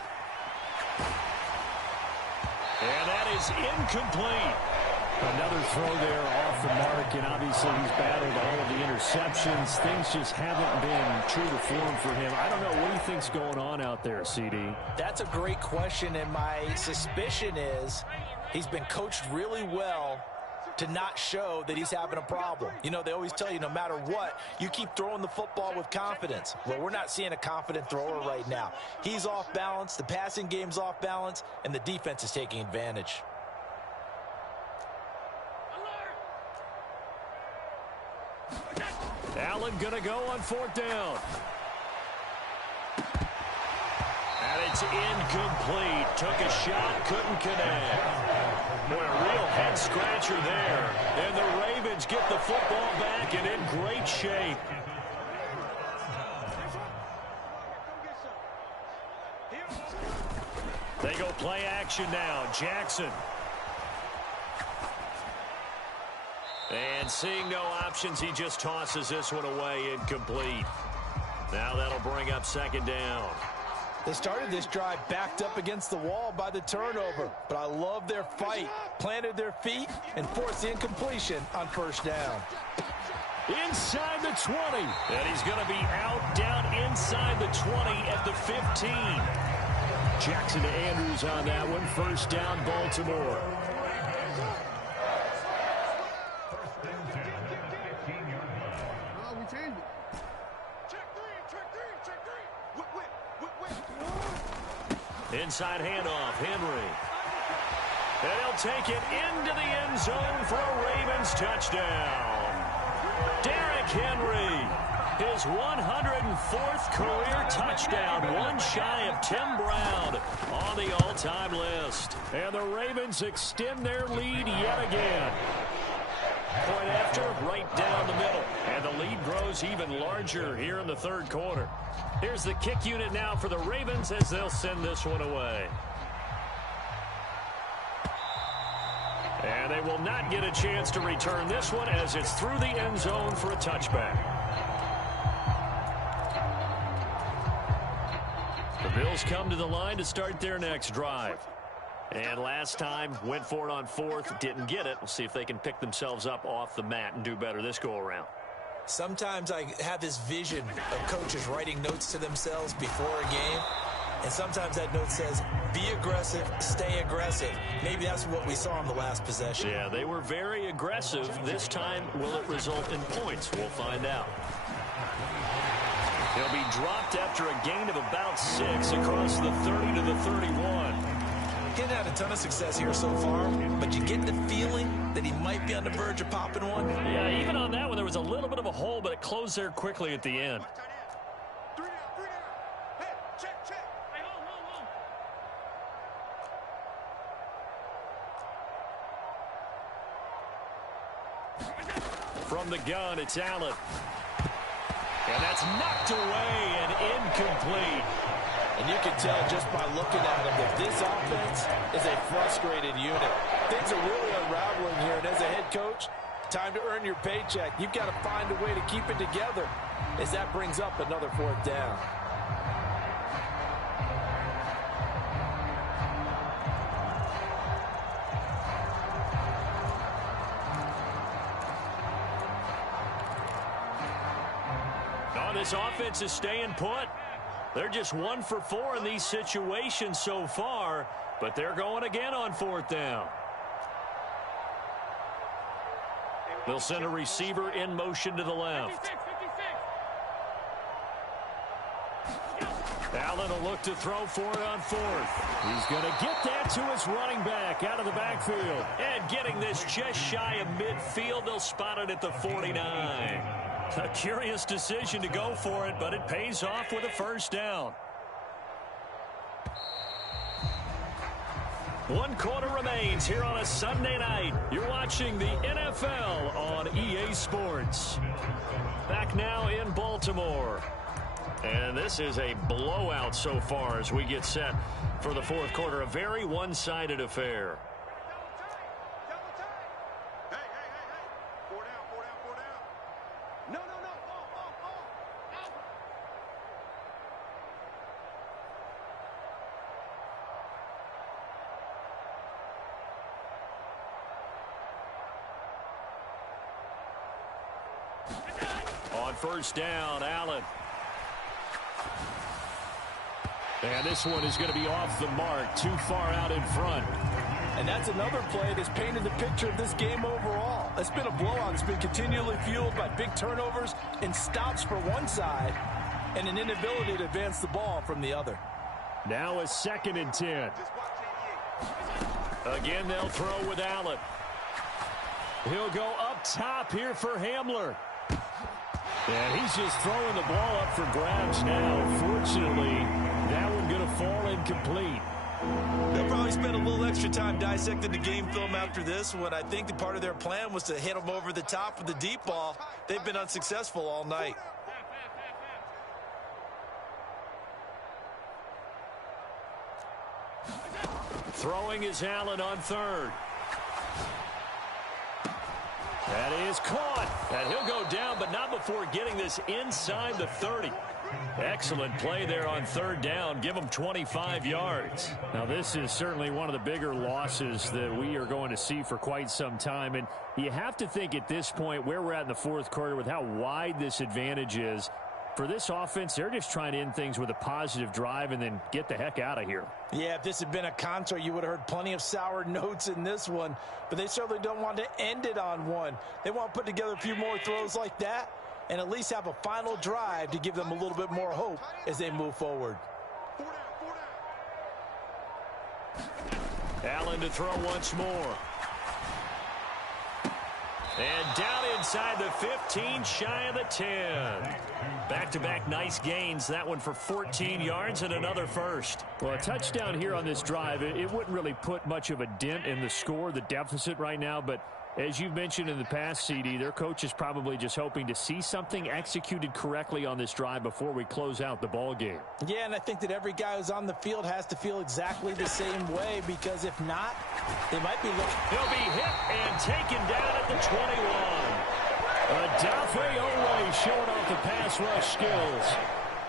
And that is incomplete. Another throw there off the mark, and obviously he's battled all of the interceptions. Things just haven't been true to form for him. I don't know. What do you think's going on out there, CD? That's a great question, and my suspicion is he's been coached really well to not show that he's having a problem. You know, they always tell you no matter what, you keep throwing the football with confidence. Well, we're not seeing a confident thrower right now. He's off balance, the passing game's off balance, and the defense is taking advantage. Allen gonna go on fourth down. And it's incomplete. Took a shot, couldn't connect. Boy, a real head scratcher there. And the Ravens get the football back and in great shape. They go play action now. Jackson. And seeing no options, he just tosses this one away, incomplete. Now that'll bring up second down. They started this drive backed up against the wall by the turnover, but I love their fight, planted their feet, and forced the incompletion on first down. Inside the 20. And he's going to be out down inside the 20 at the 15. Jackson to Andrews on that one. First down, Baltimore. Inside handoff, Henry. And he'll take it into the end zone for a Ravens touchdown. Derrick Henry, his 104th career touchdown, one shy of Tim Brown on the all-time list. And the Ravens extend their lead yet again. Point after, right down the middle. And the lead grows even larger here in the third quarter. Here's the kick unit now for the Ravens as they'll send this one away. And they will not get a chance to return this one as it's through the end zone for a touchback. The Bills come to the line to start their next drive. And last time, went for it on fourth, didn't get it. We'll see if they can pick themselves up off the mat and do better this go-around. Sometimes I have this vision of coaches writing notes to themselves before a game, and sometimes that note says, be aggressive, stay aggressive. Maybe that's what we saw on the last possession. Yeah, they were very aggressive. This time, will it result in points? We'll find out. He'll be dropped after a gain of about 6 across the 30 to the 31. He's had a ton of success here so far, but you get the feeling that he might be on the verge of popping one. Yeah, even on that one, there was a little bit of a hole, but it closed there quickly at the end. From the gun, it's Allen. And that's knocked away and incomplete. And you can tell just by looking at him that this offense is a frustrated unit. Things are really unraveling here, and as a head coach, time to earn your paycheck. You've got to find a way to keep it together as that brings up another 4th down. Oh, this offense is staying put. They're just 1 for 4 in these situations so far, but they're going again on 4th down. They'll send a receiver in motion to the left. Allen will look to throw for it on 4th. He's going to get that to his running back out of the backfield. And getting this just shy of midfield, they'll spot it at the 49. A curious decision to go for it, but it pays off with a 1st down. 1 quarter remains here on a Sunday night. You're watching the NFL on EA Sports. Back now in Baltimore. And this is a blowout so far as we get set for the 4th quarter. A very one-sided affair. On 1st down, Allen. And this one is going to be off the mark, too far out in front. And that's another play that's painted the picture of this game overall. It's been a blowout. It's been continually fueled by big turnovers and stops for one side and an inability to advance the ball from the other. Now a 2nd and 10. Again, they'll throw with Allen. He'll go up top here for Hamler. And he's just throwing the ball up for grabs now. Fortunately, that one going to fall incomplete. They'll probably spend a little extra time dissecting the game film after this one. I think that part of their plan was to hit him over the top with the deep ball. They've been unsuccessful all night. Throwing is Allen on 3rd. That is caught. And he'll go down, but not before getting this inside the 30. Excellent play there on 3rd down. Give them 25 yards. Now, this is certainly one of the bigger losses that we are going to see for quite some time. And you have to think at this point where we're at in the 4th quarter with how wide this advantage is. For this offense, they're just trying to end things with a positive drive and then get the heck out of here. Yeah, if this had been a concert, you would have heard plenty of sour notes in this one. But they certainly don't want to end it on one. They want to put together a few more throws like that and at least have a final drive to give them a little bit more hope as they move forward. Allen to throw once more. And down inside the 15, shy of the 10. Back-to-back nice gains. That one for 14 yards and another 1st. Well, a touchdown here on this drive, it wouldn't really put much of a dent in the score, the deficit right now. But as you've mentioned in the past, CD, their coach is probably just hoping to see something executed correctly on this drive before we close out the ball game. Yeah, and I think that every guy who's on the field has to feel exactly the same way, because if not, they might be looking. He'll be hit and taken down at the 21. Adafe Owe showing off the pass rush skills.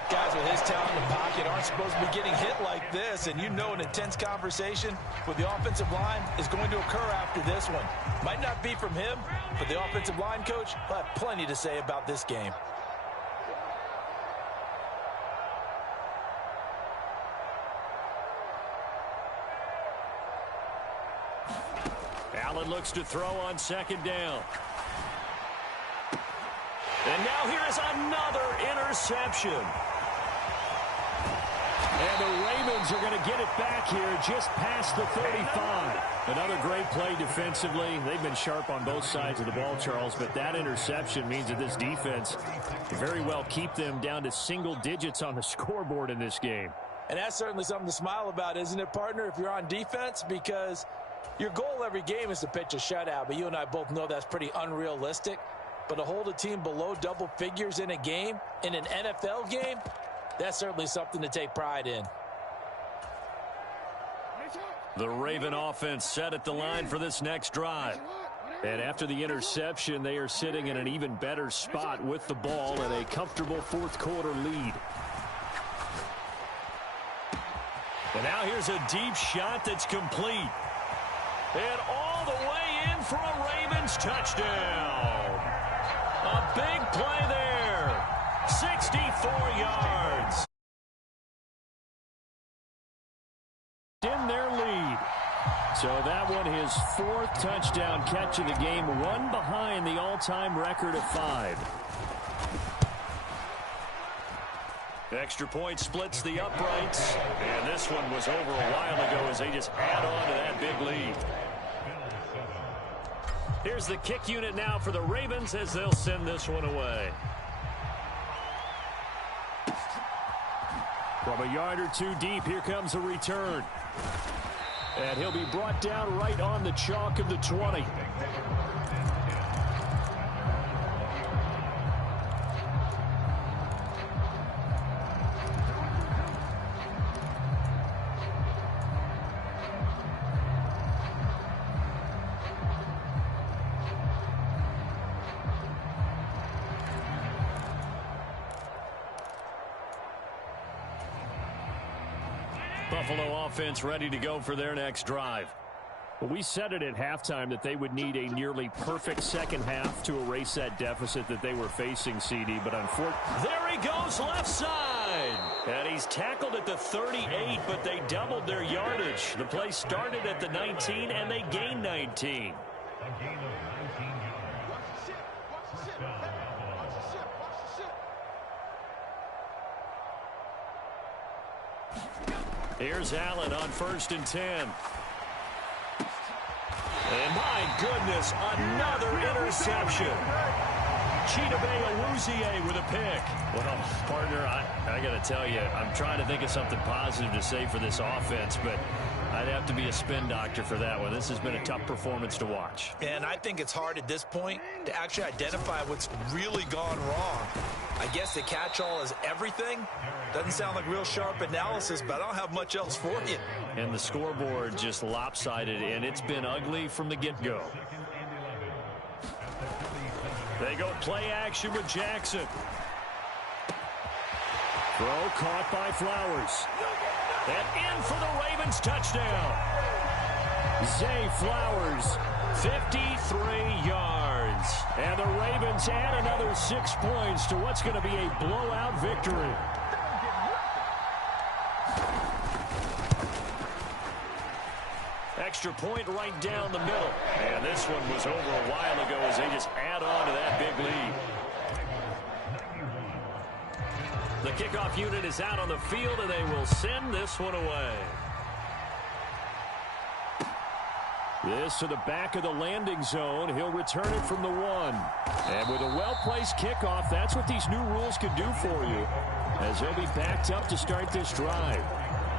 Guys with his talent in the pocket aren't supposed to be getting hit like this, and you know an intense conversation with the offensive line is going to occur after this one. Might not be from him, but the offensive line coach will have plenty to say about this game. Allen looks to throw on 2nd down. And now here is another interception. And the Ravens are going to get it back here just past the 35. Another great play defensively. They've been sharp on both sides of the ball, Charles, but that interception means that this defense can very well keep them down to single digits on the scoreboard in this game. And that's certainly something to smile about, isn't it, partner, if you're on defense? Because Your goal every game is to pitch a shutout, but you and I both know that's pretty unrealistic. But to hold a team below double figures in a game, in an NFL game, that's certainly something to take pride in. The Raven offense set at the line for this next drive. And after the interception, they are sitting in an even better spot with the ball and a comfortable fourth quarter lead. And now here's a deep shot that's complete. And all the way in for a Ravens touchdown. A big play there. 64 yards. In their lead. So that one, his fourth touchdown catch of the game, one behind the all-time record of 5. Extra point splits the uprights, and this one was over a while ago as they just add on to that big lead. Here's the kick unit now for the Ravens as they'll send this one away. From a yard or two deep, here comes a return. And he'll be brought down right on the chalk of the 20. Buffalo offense ready to go for their next drive. Well, we said it at halftime that they would need a nearly perfect second half to erase that deficit that they were facing, CD. But unfortunately, there he goes left side. And he's tackled at the 38, but they doubled their yardage. The play started at the 19, and they gained 19. Here's Allen on 1st and 10. And my goodness, another interception. Chidobe Awuzie with a pick. Well, partner, I got to tell you, I'm trying to think of something positive to say for this offense, but I'd have to be a spin doctor for that one. This has been a tough performance to watch. And I think it's hard at this point to actually identify what's really gone wrong. I guess the catch-all is everything. Doesn't sound like real sharp analysis, but I don't have much else for you. And the scoreboard just lopsided, and it's been ugly from the get-go. They go play action with Jackson. Throw caught by Flowers. And in for the Ravens touchdown. Zay Flowers, 53 yards. And the Ravens add another 6 points to what's going to be a blowout victory. Extra point right down the middle. And this one was over a while ago as they just add on to that big lead. The kickoff unit is out on the field, and they will send this one away. This to the back of the landing zone. He'll return it from the 1. And with a well-placed kickoff, that's what these new rules can do for you, as they'll be backed up to start this drive.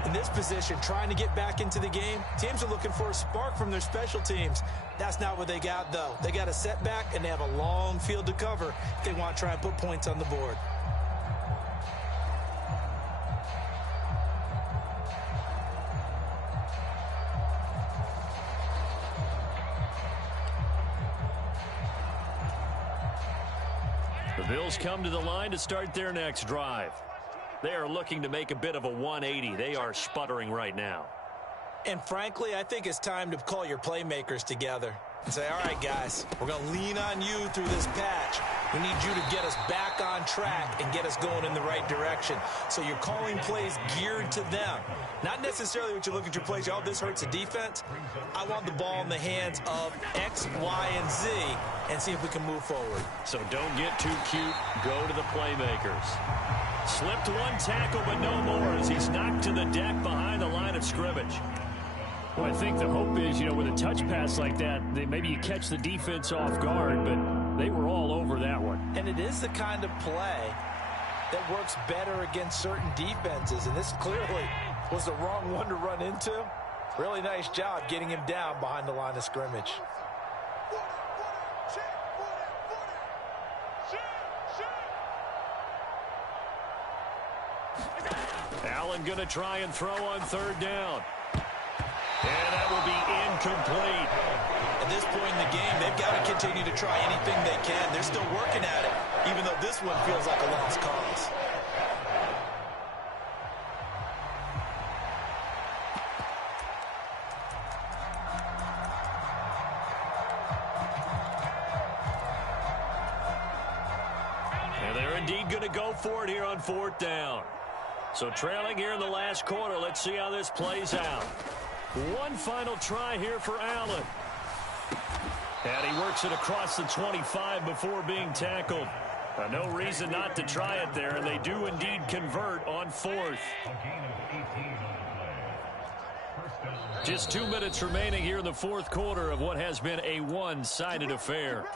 In this position, trying to get back into the game, teams are looking for a spark from their special teams. That's not what they got, though. They got a setback, and they have a long field to cover if they want to try and put points on the board. The Bills come to the line to start their next drive. They are looking to make a bit of a 180. They are sputtering right now. And frankly, I think it's time to call your playmakers together and say, all right, guys, we're going to lean on you through this patch. We need you to get us back on track and get us going in the right direction. So you're calling plays geared to them. Not necessarily what you're looking to plays. Oh, this hurts the defense. I want the ball in the hands of X, Y, and Z and see if we can move forward. So don't get too cute. Go to the playmakers. Slipped one tackle, but no more as he's knocked to the deck behind the line of scrimmage. Well, I think the hope is, with a touch pass like that, maybe you catch the defense off guard, but they were all over that one. And it is the kind of play that works better against certain defenses, and this clearly was the wrong one to run into. Really nice job getting him down behind the line of scrimmage. Allen going to try and throw on third down. And that will be incomplete. At this point in the game, they've got to continue to try anything they can. They're still working at it, even though this one feels like a lost cause. And they're indeed going to go for it here on fourth down. So trailing here in the last quarter. Let's see how this plays out. One final try here for Allen. And he works it across the 25 before being tackled. No reason not to try it there, and they do indeed convert on fourth. Just 2 minutes remaining here in the fourth quarter of what has been a one-sided affair.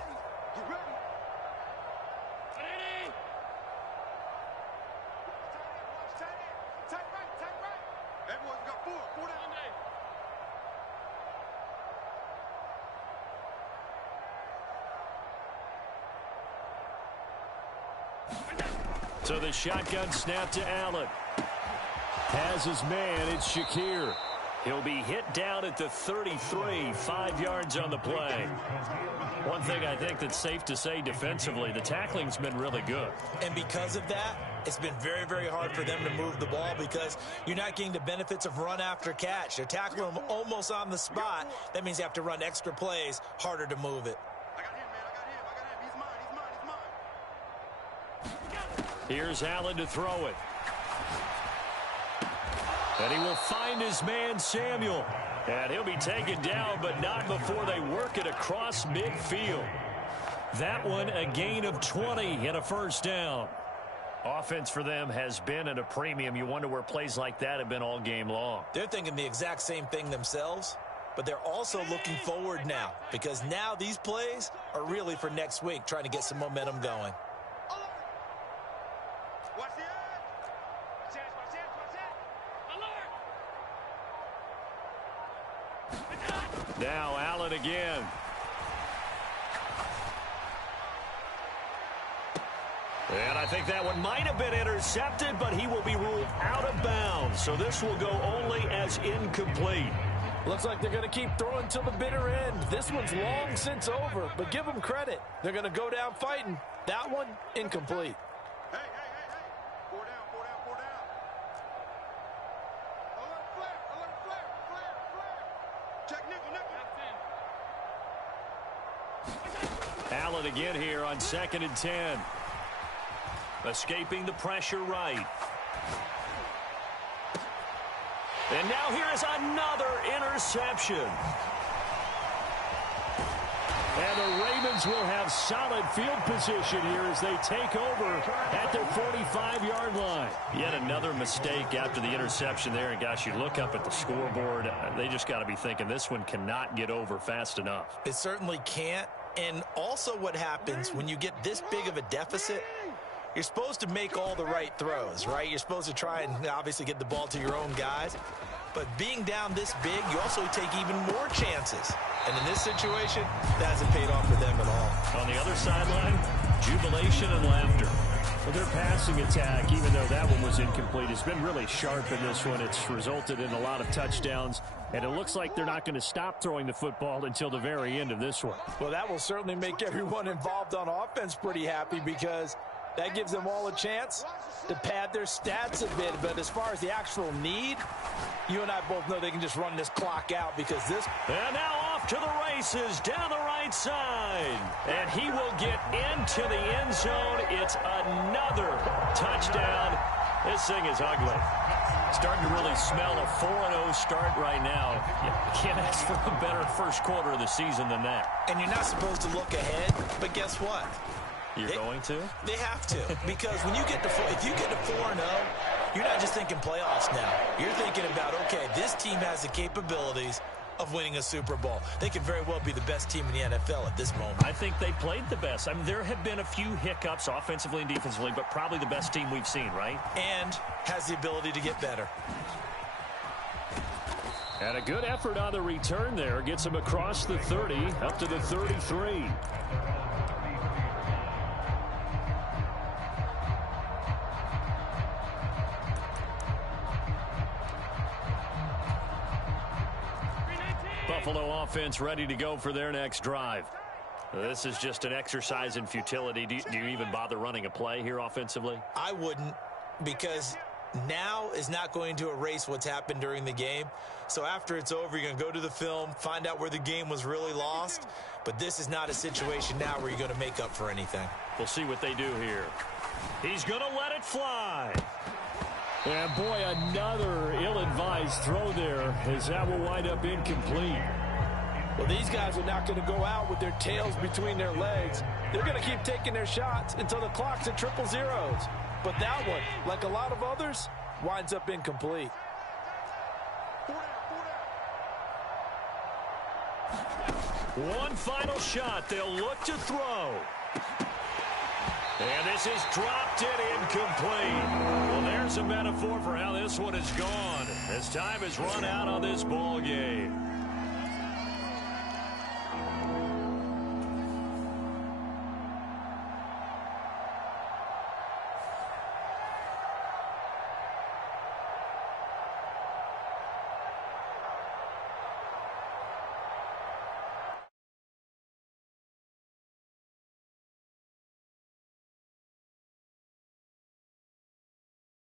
So the shotgun snap to Allen. Has his man, it's Shakir. He'll be hit down at the 33, 5 yards on the play. One thing I think that's safe to say defensively, the tackling's been really good. And because of that, it's been very, very hard for them to move the ball because you're not getting the benefits of run after catch. They're tackling them almost on the spot. That means you have to run extra plays, harder to move it. Here's Allen to throw it. And he will find his man, Samuel. And he'll be taken down, but not before they work it across midfield. That one, a gain of 20 and a first down. Offense for them has been at a premium. You wonder where plays like that have been all game long. They're thinking the exact same thing themselves, but they're also looking forward now because now these plays are really for next week, trying to get some momentum going. Now Allen again. And I think that one might have been intercepted, but he will be ruled out of bounds. So this will go only as incomplete. Looks like they're going to keep throwing till the bitter end. This one's long since over, but give them credit. They're going to go down fighting. That one, incomplete. Hey. Four down. Alert flare. Check nickel. Allen again here on 2nd and 10. Escaping the pressure right. And now here is another interception. And the Ravens will have solid field position here as they take over at their 45-yard line. Yet another mistake after the interception there. And, gosh, you look up at the scoreboard, they just got to be thinking this one cannot get over fast enough. It certainly can't. And also what happens when you get this big of a deficit, you're supposed to make all the right throws, right? You're supposed to try and obviously get the ball to your own guys. But being down this big, you also take even more chances. And in this situation, that hasn't paid off for them at all. On the other sideline, jubilation and laughter. Well, their passing attack, even though that one was incomplete, has been really sharp in this one. It's resulted in a lot of touchdowns, and it looks like they're not going to stop throwing the football until the very end of this one. Well, that will certainly make everyone involved on offense pretty happy because that gives them all a chance to pad their stats a bit. But as far as the actual need, you and I both know they can just run this clock out because this... And now off to the races down the right side. And he will get into the end zone. It's another touchdown. This thing is ugly. Starting to really smell a 4-0 start right now. You can't ask for a better first quarter of the season than that. And you're not supposed to look ahead, but guess what? You're going to? They have to, because when you get to if you get to 4-0, you're not just thinking playoffs now. You're thinking about, okay, this team has the capabilities of winning a Super Bowl. They could very well be the best team in the NFL at this moment. I think they played the best. I mean, there have been a few hiccups offensively and defensively, but probably the best team we've seen, right? And has the ability to get better. And a good effort on the return there. Gets him across the 30, up to the 33. Buffalo offense ready to go for their next drive. This is just an exercise in futility. Do you even bother running a play here offensively? I wouldn't, because now is not going to erase what's happened during the game. So after it's over, you're going to go to the film, find out where the game was really lost. But this is not a situation now where you're going to make up for anything. We'll see what they do here. He's going to let it fly. And boy, another ill-advised throw there, as that will wind up incomplete. Well, these guys are not going to go out with their tails between their legs. They're going to keep taking their shots until the clock's at triple zeros. But that one, like a lot of others, winds up incomplete. One final shot. They'll look to throw. And this is dropped it incomplete. Well, there's a metaphor for how this one is gone, as time has run out on this ball game.